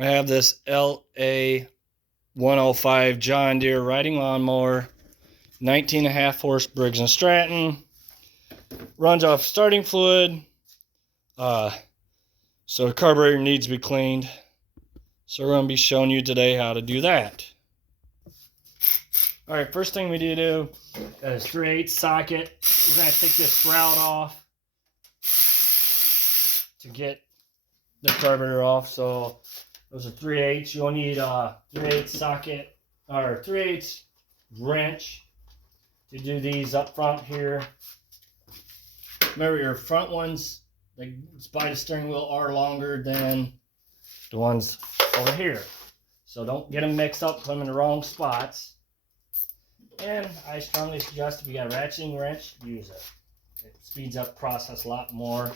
I have this la105 John Deere riding lawnmower, 19.5 horse Briggs & Stratton. Runs off starting fluid, so the carburetor needs to be cleaned. So we're going to be showing you today how to do that. All right, first thing we need to do is 3/8 socket. We're going to take this shroud off to get the carburetor off. So those are 3/8. You'll need a 3/8 socket or 3/8 wrench to do these up front here. Remember, your front ones, like by the steering wheel, are longer than the ones over here. So don't get them mixed up, put them in the wrong spots. And I strongly suggest if you got a ratcheting wrench, use it. It speeds up the process a lot more.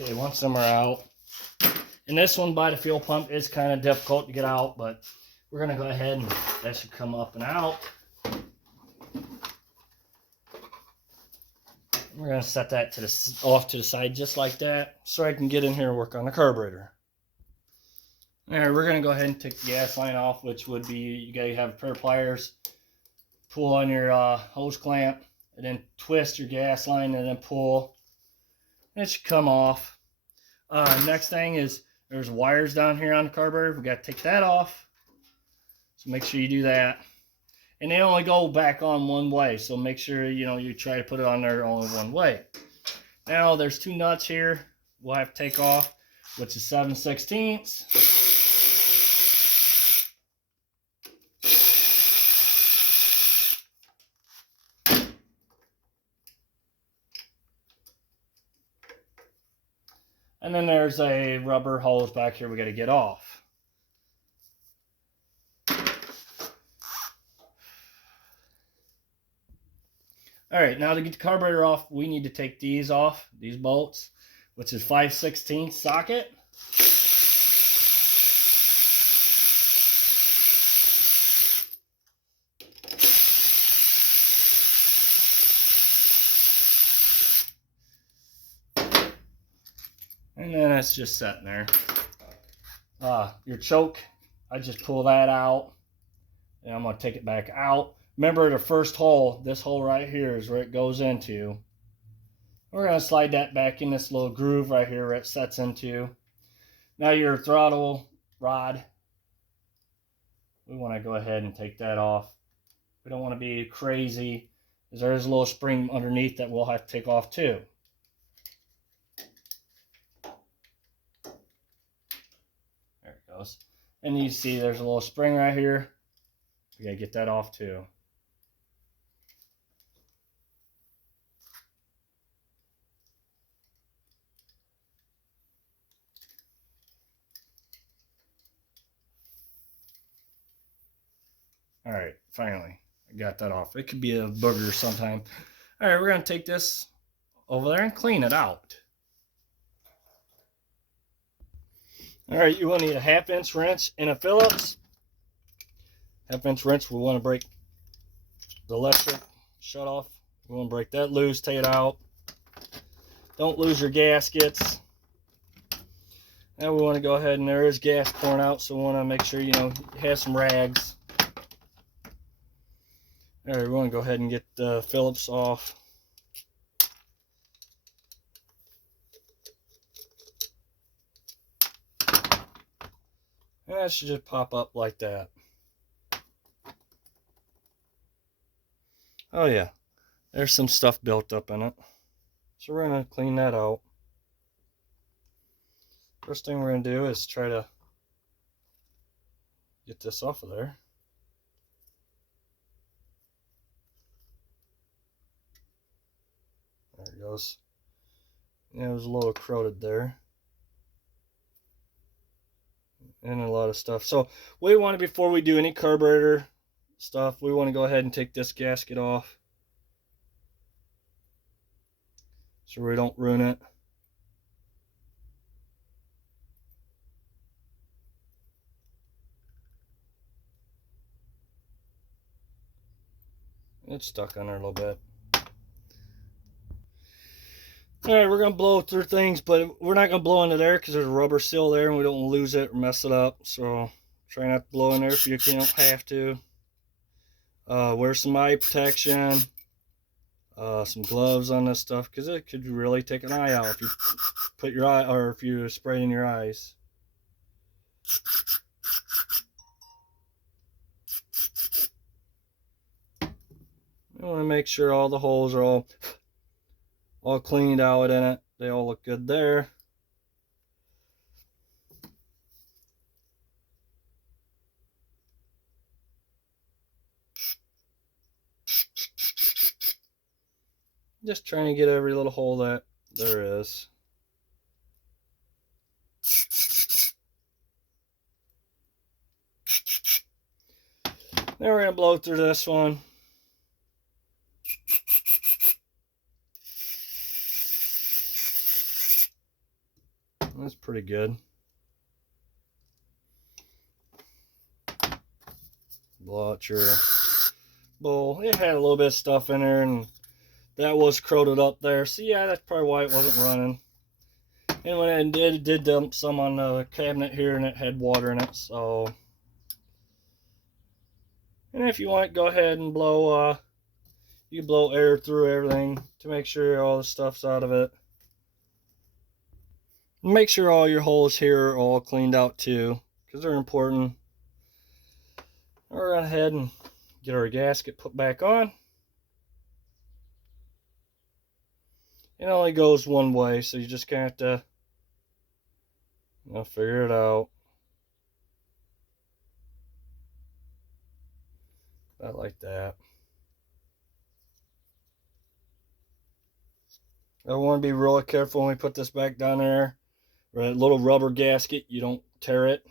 Okay, once them are out, and this one by the fuel pump is kind of difficult to get out, but we're going to go ahead and that should come up and out. We're going to set that to off to the side just like that so I can get in here and work on the carburetor. All right, we're going to go ahead and take the gas line off, which would be you got to have a pair of pliers, pull on your hose clamp, and then twist your gas line and then pull. It should come off. Next thing is there's wires down here on the carburetor. We got to take that off. So make sure you do that. And they only go back on one way. So make sure you try to put it on there only one way. Now there's two nuts here we'll have to take off, which is 7/16. And then there's a rubber hose back here we got to get off. All right, now to get the carburetor off, we need to take these off, these bolts, which is 5/16 socket. And then it's just sitting there. Your choke, I just pull that out, and I'm going to take it back out. Remember the first hole, this hole right here is where it goes into. We're going to slide that back in this little groove right here where it sets into. Now your throttle rod, we want to go ahead and take that off. We don't want to be crazy, because there is a little spring underneath that we'll have to take off too. There it goes. And you see there's a little spring right here. We gotta get that off too. All right, finally, I got that off. It could be a booger sometime. All right, we're gonna take this over there and clean it out. All right, you will need a 1/2-inch wrench and a Phillips. 1/2-inch wrench, we want to break the electric shutoff. We want to break that loose, take it out. Don't lose your gaskets. Now we want to go ahead, and there is gas pouring out, so we want to make sure you have some rags. All right, we want to go ahead and get the Phillips off. And that should just pop up like that. Oh yeah, there's some stuff built up in it. So we're going to clean that out. First thing we're going to do is try to get this off of there. There it goes. Yeah, it was a little corroded there. And a lot of stuff. So we want to, before we do any carburetor stuff, we want to go ahead and take this gasket off. so we don't ruin it. It's stuck on there a little bit. Alright, we're going to blow through things, but we're not going to blow into there because there's a rubber seal there and we don't want to lose it or mess it up. So try not to blow in there if you don't have to. Wear some eye protection, some gloves on this stuff because it could really take an eye out if you put your eye, or if you spray in your eyes. You want to make sure all the holes are all cleaned out in it. They all look good there. Just trying to get every little hole that there is. Then we're going to blow through this one. That's pretty good. Blow out your bowl. It had a little bit of stuff in there, and that was corroded up there. So yeah, that's probably why it wasn't running. And when it did dump some on the cabinet here, and it had water in it. So, and if you want, go ahead and blow. You blow air through everything to make sure all the stuff's out of it. Make sure all your holes here are all cleaned out too, because they're important. We're going ahead and get our gasket put back on. It only goes one way, so you just kind of have to, you know, figure it out. About like that. I want to be really careful when we put this back down there. That little rubber gasket, you don't tear it.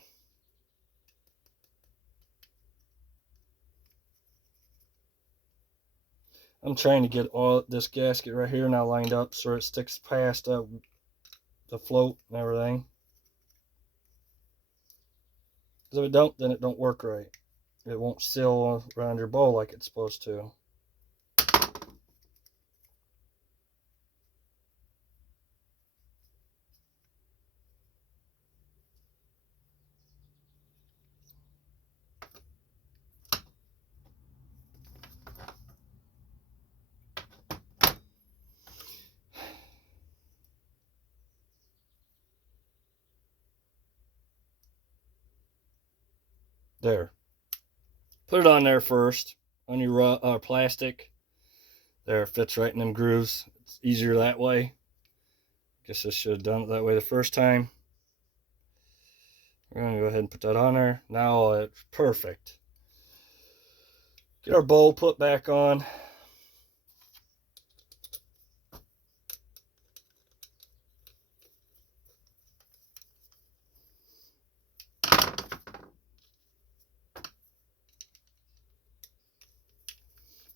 I'm trying to get all this gasket right here now lined up so it sticks past the float and everything. Because if it don't, then it don't work right. It won't seal around your bowl like it's supposed to. There. Put it on there first, on your plastic. There, it fits right in them grooves. It's easier that way. Guess I should have done it that way the first time. We're going to go ahead and put that on there. Now it's perfect. Get our bowl put back on.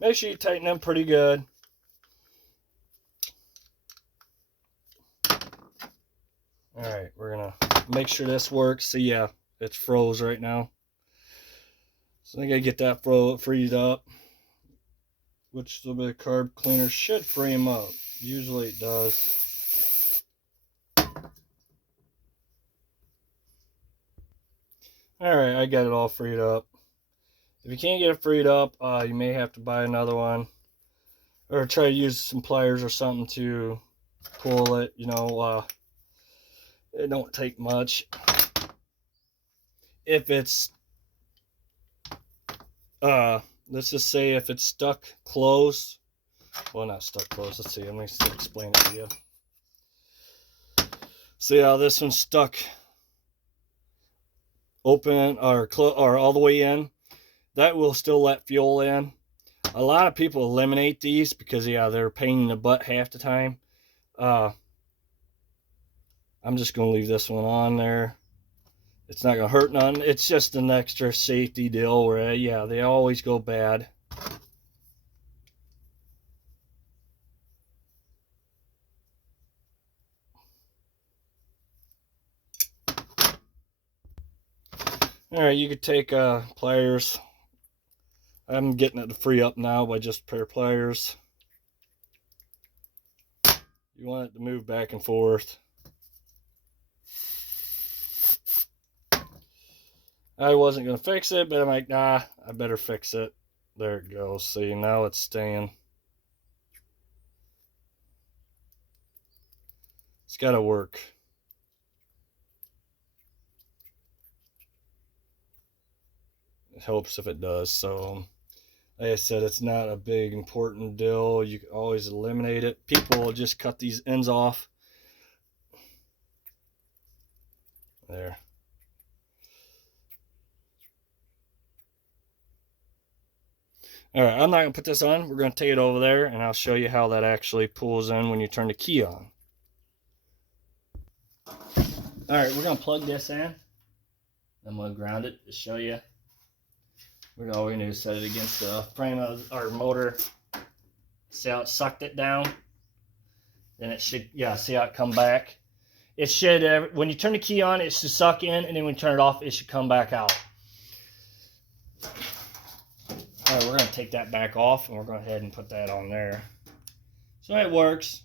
Make sure you tighten them pretty good. Alright, we're going to make sure this works. See, yeah, it's froze right now. So I got to get that freed up. Which a little bit of carb cleaner should free them up. Usually it does. Alright, I got it all freed up. If you can't get it freed up, you may have to buy another one. Or try to use some pliers or something to pull it. You know, it don't take much. If it's, let's just say if it's stuck closed. Well, not stuck closed. Let's see. Let me explain it to you. See how this one's stuck open or all the way in. That will still let fuel in. A lot of people eliminate these because, yeah, they're a pain in the butt half the time. I'm just going to leave this one on there. It's not going to hurt none. It's just an extra safety deal where, yeah, they always go bad. Alright, you could take pliers. I'm getting it to free up now by just a pair of pliers. You want it to move back and forth. I wasn't going to fix it, but I'm like, nah, I better fix it. There it goes. See, now it's staying. It's got to work. It helps if it does. So, like I said, it's not a big important deal. You can always eliminate it. People will just cut these ends off. There. Alright, I'm not going to put this on. We're going to take it over there, and I'll show you how that actually pulls in when you turn the key on. Alright, we're going to plug this in. I'm going to ground it to show you. All we're going to do is set it against the frame of our motor. See how it sucked it down? Then it should, yeah, see how it come back? It should, when you turn the key on, it should suck in, and then when you turn it off, it should come back out. Alright, we're going to take that back off, and we're going to go ahead and put that on there. So it works.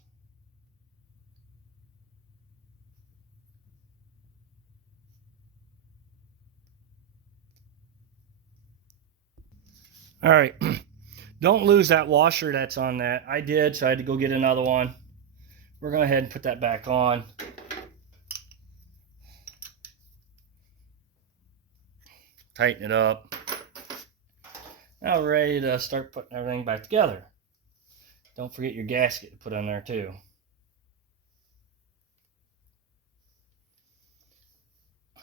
Alright, don't lose that washer that's on that. I did, so I had to go get another one. We're going to go ahead and put that back on. Tighten it up. Now we're ready to start putting everything back together. Don't forget your gasket to put on there too.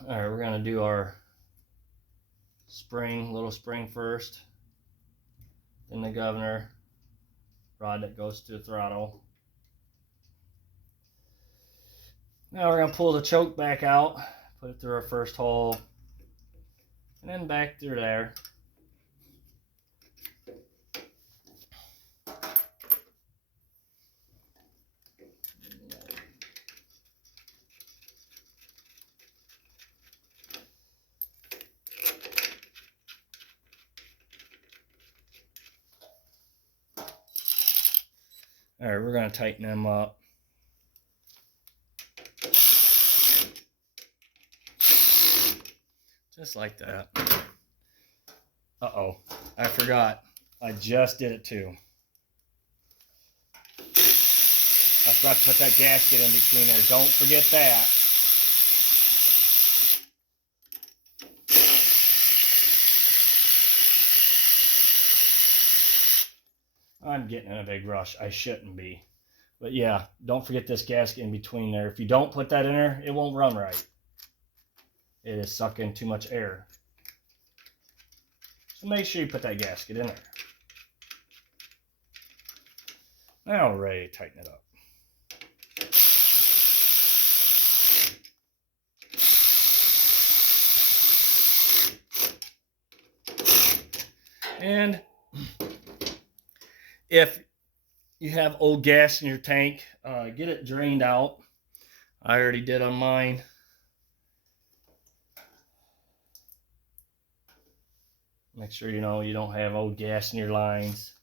Alright, we're going to do our spring, little spring first. Then the governor rod that goes to the throttle. Now we're going to pull the choke back out, put it through our first hole, and then back through there. Alright, we're going to tighten them up. Just like that. Uh-oh, I forgot. I just did it too. I forgot to put that gasket in between there. Don't forget that. I'm getting in a big rush. I shouldn't be. But yeah, don't forget this gasket in between there. If you don't put that in there, it won't run right. It is sucking too much air. So make sure you put that gasket in there. Now we're ready to tighten it up. And if you have old gas in your tank, get it drained out. I already did on mine. Make sure you know you don't have old gas in your lines.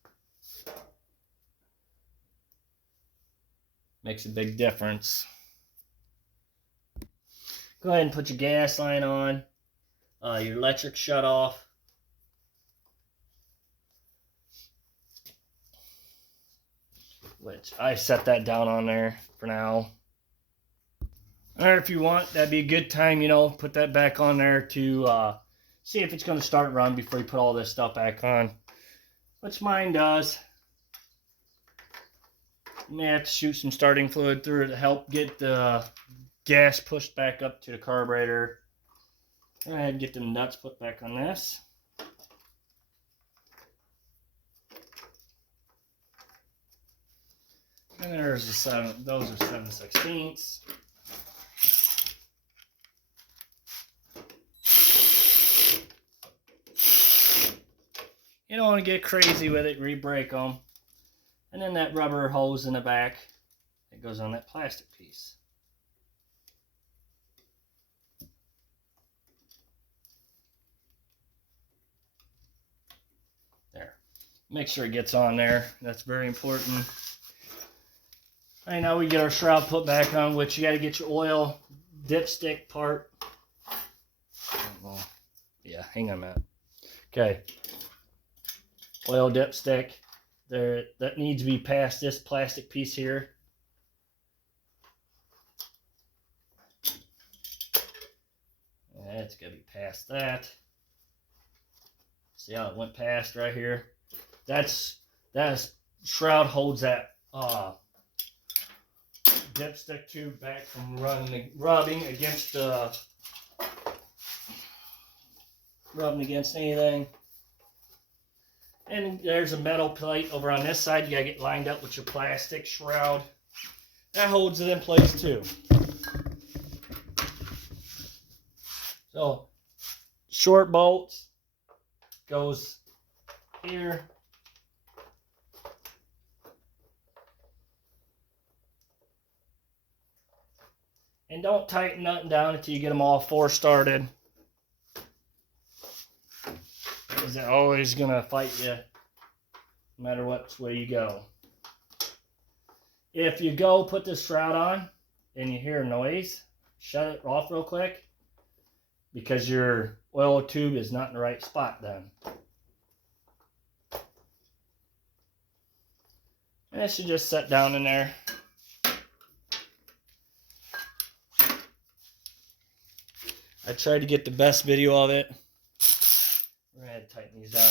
Makes a big difference. Go ahead and put your gas line on, your electric shut off. Which I set that down on there for now. Or if you want, that'd be a good time, you know, put that back on there to see if it's going to start run before you put all this stuff back on. Which mine does. You may have to shoot some starting fluid through it to help get the gas pushed back up to the carburetor. Go ahead and get the nuts put back on this. And there's the those are 7/16. You don't want to get crazy with it, re-break them. And then that rubber hose in the back that goes on that plastic piece. make sure it gets on there. That's very important. All right, now we get our shroud put back on, which you got to get your oil dipstick part. Yeah, hang on a minute. Okay. Oil dipstick. There, that needs to be past this plastic piece here. It's got to be past that. See how it went past right here? That's shroud holds that dipstick tube back from rubbing against anything. And there's a metal plate over on this side. You gotta get lined up with your plastic shroud. That holds it in place too. So short bolts goes here. And don't tighten nothing down until you get them all four started. Because they're always going to fight you no matter which way you go. If you go put this shroud on and you hear a noise, shut it off real quick. Because your oil tube is not in the right spot then. And it should just set down in there. I tried to get the best video of it. We're going to tighten these down.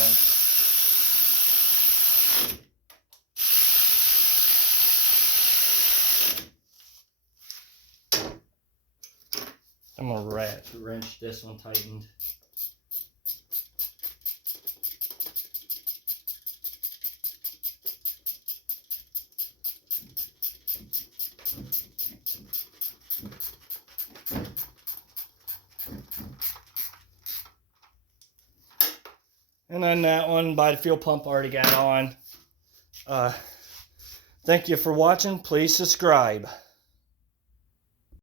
I'm going to wrench this one tightened. And then that one by the fuel pump already got on. Thank you for watching. Please subscribe.